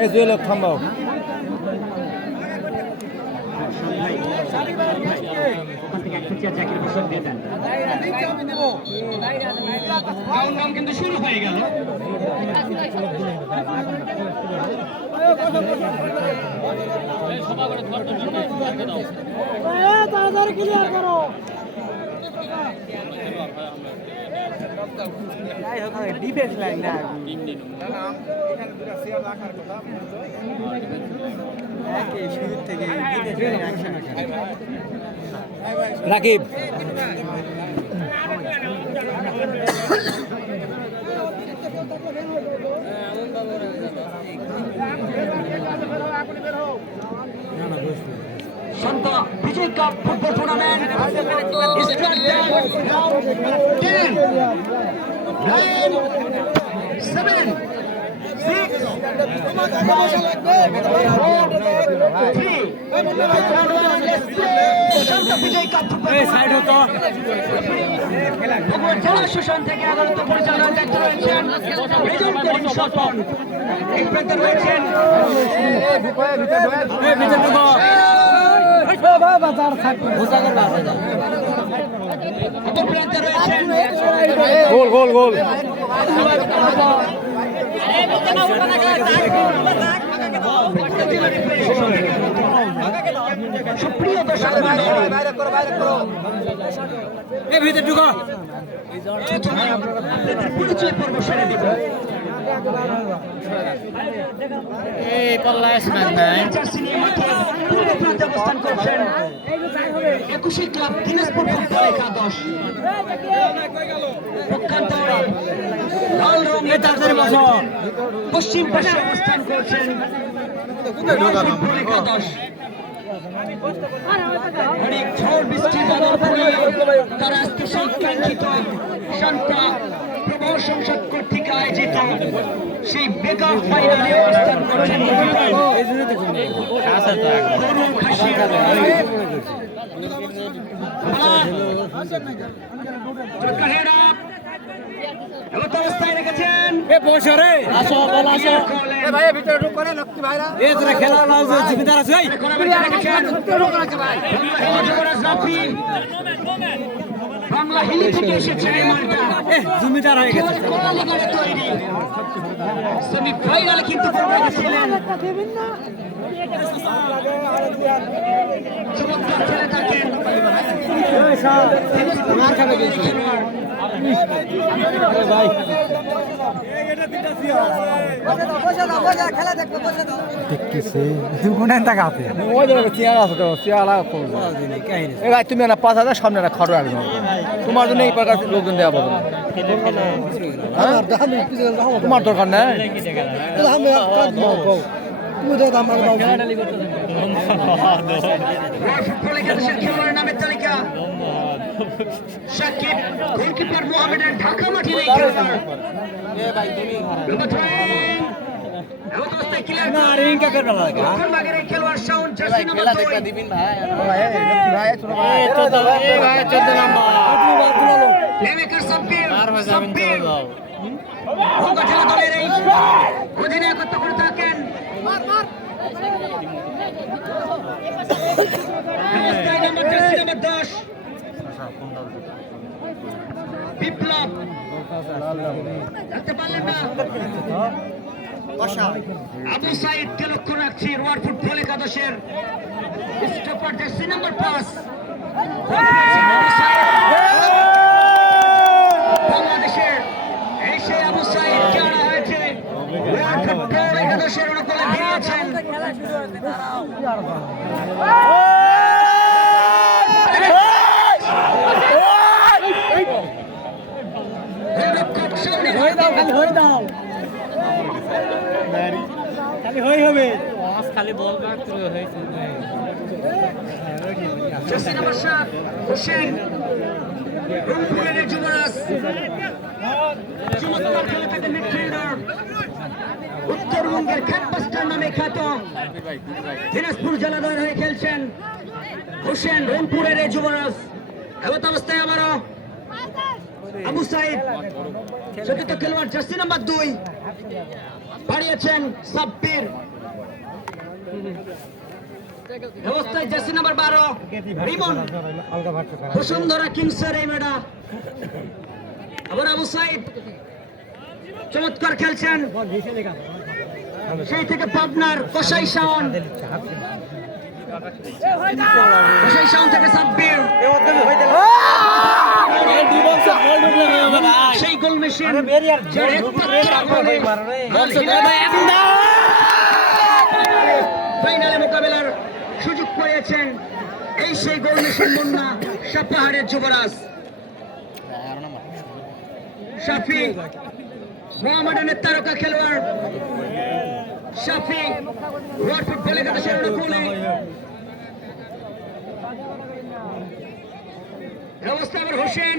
এই দুই লোক থামবাও কিন্তু শুরু হয়ে গেল। ক্লিয়ার করো ডিফেন্স লাইন না শুরু থেকে রাকিব সন্ত বিজয় কাপ ফুটবল টুর্নামেন্ট স্টার্ট 10 9 7 6 সন্ত বিজয় কাপ ফুটবল সাইড হতো জেলা শাসন থেকে আগত পরিচালক দায়িত্ব রয়েছেন রেজাউল করিম স্বপন। এই প্রান্তে রয়েছেন গোল গোল গোল সুপ্রিয় দর্শক পরিচয় পর্ব সেরে দিব। অবস্থান করছেন 21 ক্লাব দিনাজপুর ফুটবল একাদশ। পক্ষান্তরে লাল রঙের পশ্চিম পাশে অবস্থান করছেন ফুটবল একাদশ। অনেক ঝড় বৃষ্টি যাওয়ার পরে তারা আজকে সেই কাঙ্ক্ষিত শান্তা প্রবাহ সংসদ কর্তৃক আয়োজিত সেই মেগা ফাইনালে অবস্থান করছেন। অবস্থায় রেখেছেন বাংলা হিলি থেকে এসেছে জমিদার হয়ে গেছে তৈরি সেমিফাইনালে কিন্তু চমৎকার খেলে থাকেন তুমি না 5,000 সামনে না খরচ একদম তোমার জন্য এই প্রকার লোকজন দেওয়া পাবো না তোমার দরকার নেই নামের তালিকা সাকিব গোলকিপার মোহামেডান ঢাকা মাটির এই খেলোয়াড় শাওন জার্সি নাম্বার 10 বিপ্লব আবু সাইদকে লক্ষ্য রাখছি রোয়ার ফুটবল একাদশের স্টপার জার্সি নাম্বার 5 বাংলাদেশের এই সেই আবু সাইদকে আনা হয়েছে রোয়ার ফুটবল একাদশের অনুকূলে ভিড়িয়েছেন। খালি বল হয়েছে উত্তরবঙ্গের খ্যাতমাস্টার নামে খ্যাত দিনাজপুর জেলা দল হয়ে খেলছেন হোসেন রংপুরের এই যুবরাজ। এমত অবস্থায় আবারও আবু সাইদ চতুর্থ খেলোয়াড় জার্সি নাম্বার 2 বাড়িয়েছেন সাব্বির অবস্থায় জার্সি নাম্বার 12 রিমন বসুন্ধরা কিংসের এই মেডা আবার আবু সাইদ চমৎকার খেলছেন সেই থেকে পাবনার কসাই শাওন থেকে সাব্বির সেই গোল মেশিন ফাইনালে মোকাবেলার সুযোগ পেয়েছেন এই সেই গোল মেশিন মুন্না সাপাহারের যুবরাজ শাফি মোহামেডানের তারকা খেলোয়াড় শাফি ওয়ার্ল্ড ফুটবল একাদশের অনুকূলে অবস্থা আবার হোসেন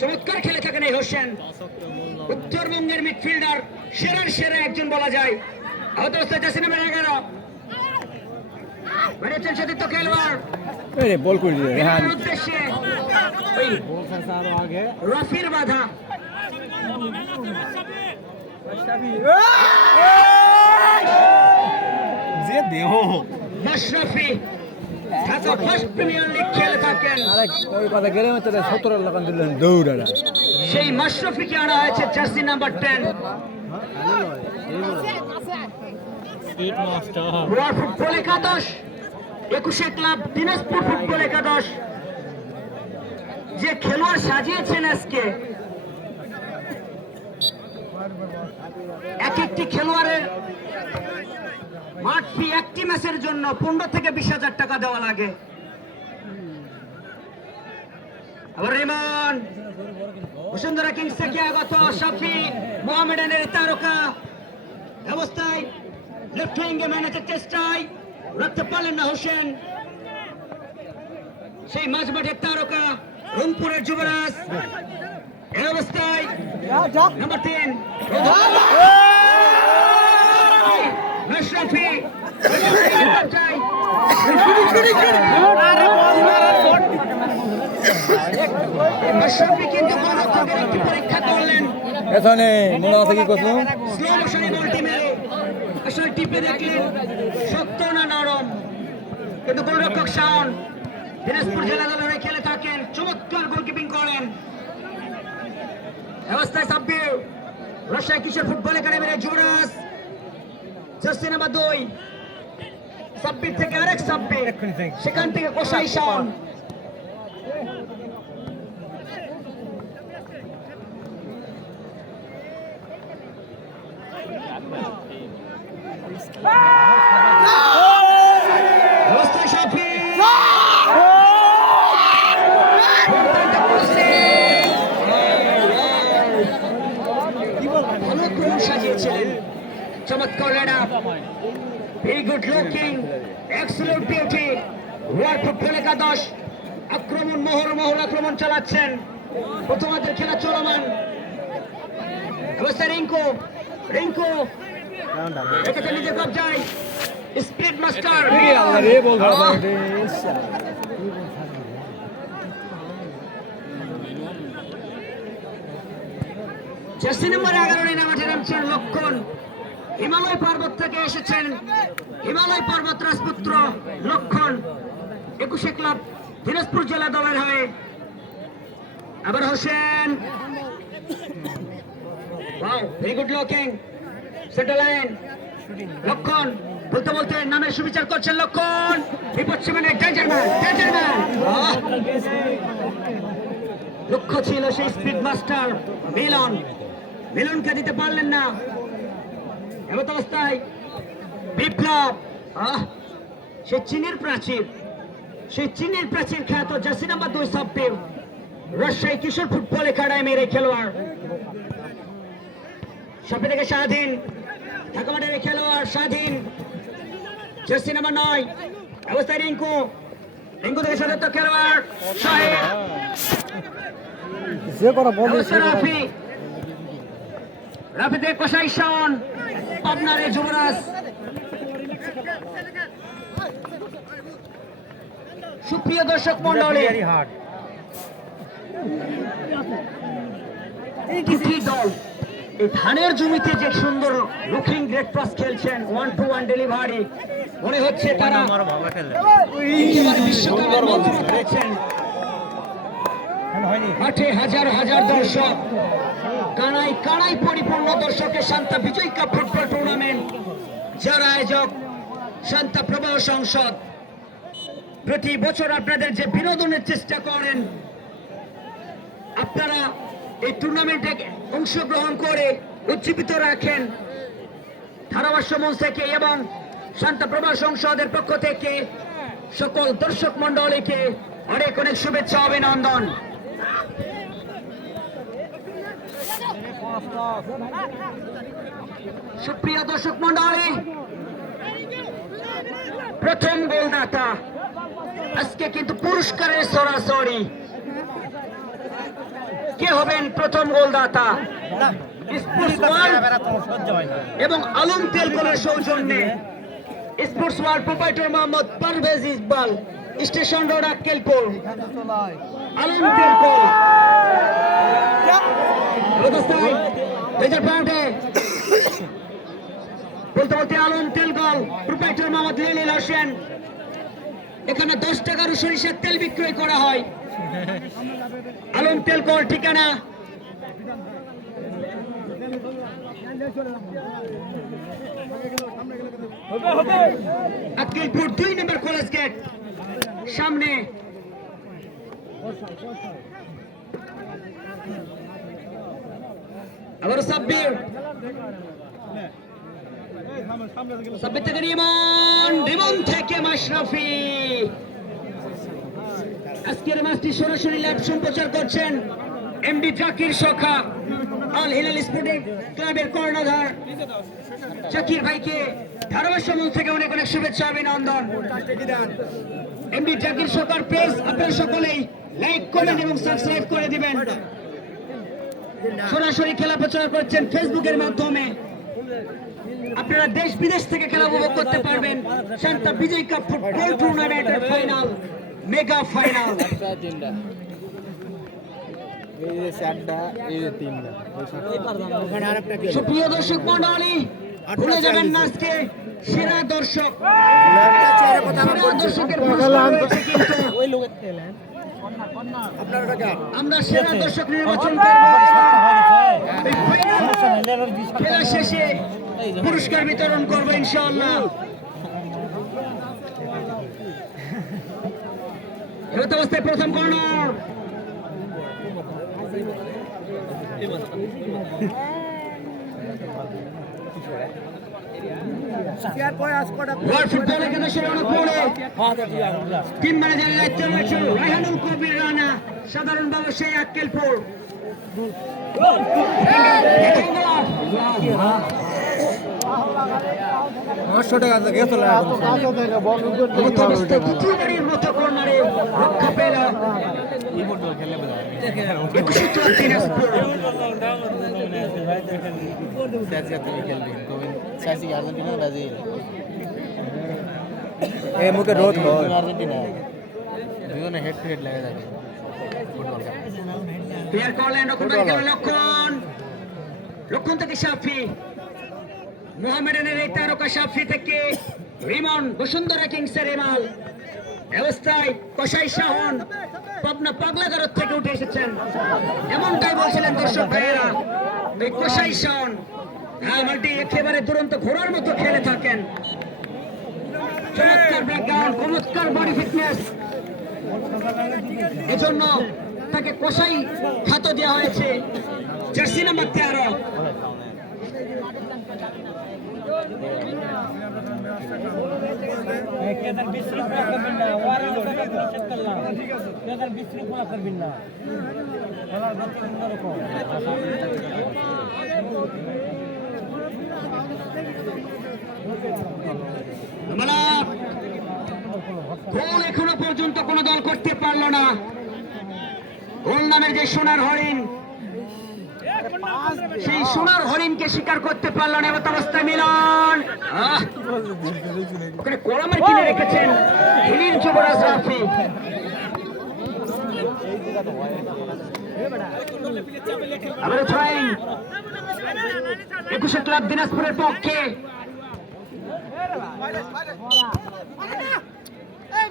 চমৎকার খেলে থাকেন এই হোসেন উত্তরবঙ্গের মিডফিল্ডার সেরার সেরা একজন বলা যায় আহত অবস্থায় জার্সি নাম্বার 11 বাড়িয়েছেন সতীর্থ খেলোয়াড় বল করে দিলে রেহান উদ্দেশ্যে ওই রফির বাধা যে দেহ Mashrafe Dhaka first premier league খেলে থাকেন ওই কথা গেলে তো 17 লাখ দিলেন দৌড়ারা সেই মাশরাফিকে আনা হয়েছে জার্সি নাম্বার 10 রয়্যাল ফুটবল একাদশ 21 ক্লাব দিনাজপুর ফুটবল একাদশ যে খেলোয়াড় সাজিয়েছেন আজকে এক একটি খেলোয়াড়ের মাঠ ফি একটি ম্যাচের জন্য 15 থেকে 20,000 টাকা দেওয়া লাগে আবার রিমন বসুন্ধরা কিংস থেকে আগত শাফি মোহামেডানের তারকা অবস্থায় লেফট উইঙ্গে ম্যানেজার চেষ্টায় রাখতে পারলেন না হোসেন সেই মাঝ মাঠের তারকা রংপুরের যুবরাজ এই অবস্থায় নাম্বার 3 মাশরাফি মাশরাফি কিন্তু গোলরক্ষকের একটি পরীক্ষা করলেন এখানে মনে আছে কি কথা স্লো মোশনে বলটি মেরে আসলে টিপে দেখলেন শক্ত না নরম কিন্তু গোলরক্ষক শাওন দিনাজপুর জেলা দলের হয়ে খেলে থাকেন চমৎকার গোলকিপিং করেন অবস্থায় সাব্বির রাজশাহী কিশোর ফুটবল একাডেমির যুবরাজ জার্সি নাম্বার 2 সাব্বির থেকে আরেক সাব্বির সেখান থেকে কোসাই শাওন অবস্থায় শাফি সাজিয়েছিলেন চমৎকার red up very good looking excellent beauty world football একাদশ আক্রমণ মোহর আক্রমণ চালাচ্ছেন প্রথমার্ধের খেলা চলমান অবস্থায় রিঙ্কু এটাকে নিজে কবজায় স্পিড মাস্টার জার্সি নাম্বার 11 মাঠে নামছেন লক্ষণ হিমালয় পর্বত থেকে এসেছেন হিমালয় পর্বত রাজপুত্র লক্ষণ 21 ক্লাব দিনাজপুর জেলা দলের হয়ে আবার Hossain wow very good looking centre line লক্ষণ বলতে নামের সুবিচার করছেন লক্ষণ বিপক্ষে মানে ডেঞ্জারম্যান লক্ষ্য ছিল সেই স্পিড মাস্টার মিলনকে দিতে পারলেন না এমত অবস্থায় বিপ্লব সেই চীনের প্রাচীর খ্যাত জার্সি নাম্বার 2 সাব্বির রাজশাহী কিশোর ফুটবল একাডেমির খেলোয়াড় সামনে থেকে স্বাধীন ঢাকা মাঠের খেলোয়াড় স্বাধীন জার্সি নাম্বার 9 অবস্থায় রিঙ্কু থেকে সদস্য খেলোয়াড় শাহিদ রাফি থেকে কসাই শাওন পাবনার যুবরাজ সুপ্রিয় দর্শক মন্ডলী দুটি দল এই ধানের জমিতে যে সুন্দর লুকিং গ্রেট পাস খেলছেন, 1-to-1 ডেলিভারি, মনে হচ্ছে তারা একেবারে বিশ্বকাপের মঞ্চ পেয়েছেন। মাঠে হাজার হাজার দর্শক, কানাই কানাই পরিপূর্ণ দর্শকের শান্তা বিজয় কাপ ফুটবল টুর্নামেন্ট যার আয়োজক শান্তা প্রবাহ সংসদ প্রতি বছর আপনাদের যে বিনোদনের চেষ্টা করেন, আপনারা এই টুর্নামেন্টে অংশগ্রহণ করে উজ্জীবিত রাখেন। ধারাভাষ্য মঞ্চ থেকে এবং শান্তা প্রবাহ সংসদের পক্ষ থেকে সকল দর্শক মন্ডলীকে অনেক অনেক শুভেচ্ছা, অভিনন্দন। সুপ্রিয় দর্শক মন্ডলী, প্রথম গোলদাতা আজকে কিন্তু পুরস্কারের সরাসরি কে হবেন প্রথম গোলদাতা? স্পোর্টস ওয়ার্ল্ড এবং আলম তেলকলের সৌজন্যে sports world proprietor Mohammad Parvez Iqbal, station road Akkelpur, Alam তেলকল বলতে বলতে আলম তেলকল প্রোপাইটর মোহাম্মদ লিলিল হোসেন। এখানে 10 টাকার সরিষার তেল বিক্রয় করা হয়। আলম তেলকল ঠিকানা আক্কেলপুর 2 নম্বর কলেজ গেট সামনে। আবার সাব্বির থেকে রিমন থেকে মাশরাফি। আজকের ম্যাচটি সরাসরি লাইভ সম্প্রচার করছেন এমডি জাকির সখা, আল হিলাল স্পোর্টিং ক্লাবের কর্ণধার জাকির ভাইকে ধারাভাষ্য মঞ্চ থেকে অনেক অনেক শুভেচ্ছা, অভিনন্দন। এমডি জাকির সখার পেজ আপনারা সকলেই লাইক কমেন্ট এবং সাবস্ক্রাইব করে দিবেন। সরাসরি খেলা প্রচার করছেন ফেসবুকের মাধ্যমে। আপনারা দেশ বিদেশ থেকে খেলা উপভোগ করতে পারবেন। শান্তা বিজয় কাপ ফুটবল টুর্নামেন্টের ফাইনাল, মেগা ফাইনাল। সুপ্রিয় দর্শক মন্ডলী, ভুলে যাবেন না আজকে সেরা দর্শক, সেরা দর্শকের পুরস্কার রয়েছে কিন্তু আমরা সেরা দর্শক নির্বাচন করব। খেলা শেষে পুরস্কার বিতরণ করবো ইনশাআল্লাহ। এমত অবস্থায় প্রথম কর্নার, ফুটবল একাদশের অনুকূলে টিম ম্যানেজারের দায়িত্ব রয়েছে রায়হানুল কবির রানা, সাধারণভাবে সেই আক্কেলপুর। দ্বিতীয়বারের মতো কর্নারে রক্ষা পেল মুখে রোদ আর্জেন্টিনা দুজনে হেড টু হেড লেগে যাবে ফুটবল খেলা। প্লেয়ার করলেন লক্ষণ, লক্ষণ থেকে সাফি, মোহামেডানের এই তারকা সাফি থেকে রিমন, বসুন্ধরা কিংসের রিমাল অবস্থায় কসাই শাহন পাবনা পাগলাগারদ থেকে উঠে এসেছেন, এমনটাই বলছিলেন দর্শক ভাইয়েরা। এই কসাই শাহন আমারটি একেবারে দুরন্ত ঘোড়ার মতো খেলে থাকেন। চমৎকার ব্যাকগ্রাউন্ড, চমৎকার বডি ফিটনেস, এজন্য তাকে কসাই খ্যাত দেওয়া হয়েছে। Jersey number 13। গোল এখনো পর্যন্ত কোন দল করতে পারলো না। গোল নামের যে সোনার হরিণ, সেই সোনার হরিণকে শিকার করতে পারলো না। এমত অবস্থায় মিলন কলমের কিনে রেখেছেন যুবরাজ রাফি। আবার ছয় 21 ক্লাব দিনাজপুরের পক্ষে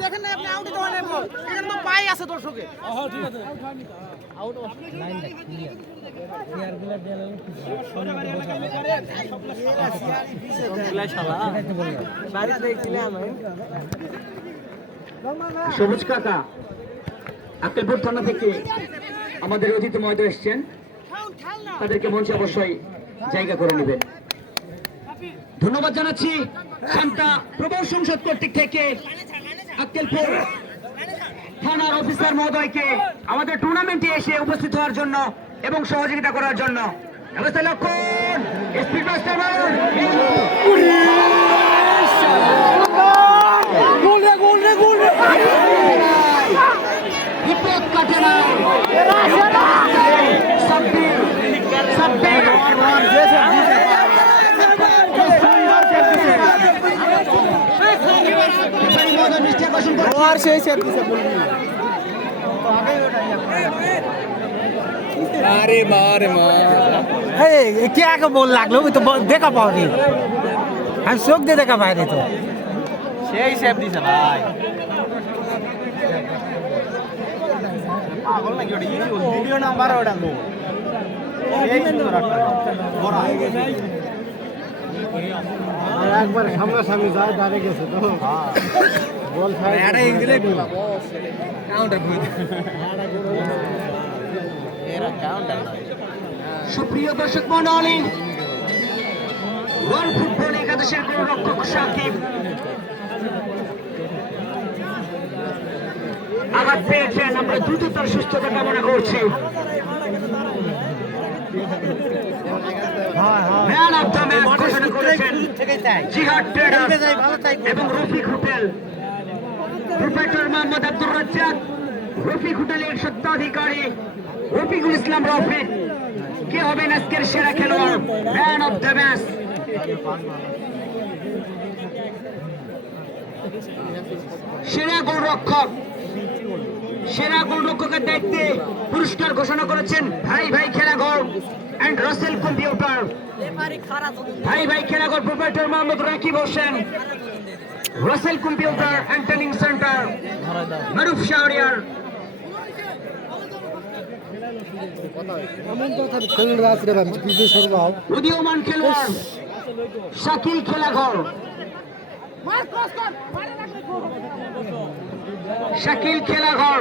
দেখেন না আপনি আউট দেওয়া নেব এখানে তো পাই আছে দর্শকে সবুজ কাকা আক্কেলপুর থানা থেকে আমাদের অতিথি মহোদয় এসছেন, তাদেরকে মঞ্চে অবশ্যই জায়গা করে নেবেন। ধন্যবাদ জানাচ্ছি শান্তা প্রবল সংসদ কর্তৃক থেকে আক্কেলপুর থানার অফিসার মহোদয়কে আমাদের টুর্নামেন্টে এসে উপস্থিত হওয়ার জন্য এবং সহযোগিতা করার জন্য। অবস্থা লক্ষণ স্পিড মাস্টার বিপদ কাটে না अरे मार क्या का बोल लागलो तो देखा पाओ नहीं हम शोक दे देखा पाए तो সেই সেফ দিছে ভাই পাগল নাকি ওটা ইজি ভিডিও নাম্বার ওটা গো এই সুন্দর বড় একবার সামনে সামনে যায় দাঁড়িয়ে গেছে তো বল খায় এটা ইংলিশ কাউন্টার বুঝ এরা কাউন্টার সুপ্রিয় দর্শক মণ্ডলী, ওয়ার্ল্ড ফুটবল একাদশের গোলরক্ষক সাকিব আঘাত পেয়েছেন। আমরা দ্রুততর সুস্থতা কামনা করছি। ম্যান অফ দ্য ম্যাচ ঘোষণা করেছেন জিহাদ ট্রেডার্স এবং রফিক হোটেল। প্রোপ্রাইটর মোহাম্মদ আব্দুর রাজ্জাক, রফিক হোটেলের স্বত্বাধিকারী রফিকুল ইসলাম রফিক। কে হবেন আজকের সেরা খেলোয়াড়, ম্যান অফ দ্য ম্যাচ? সেরা গোলরক্ষক, সেরা গোলরক্ষকের দায়িত্বে পুরস্কার ঘোষণা করেছেন ভাই ভাই খেলাঘর এন্ড রাসেল কম্পিউটার। ভাই ভাই খেলাঘর proprietor Mohammad Rakib Hossain, Rasel computer and training centre Maruf Shahriar. উদীয়মান খেলোয়াড় শাকিল খেলাঘর, শাকিল খেলাঘর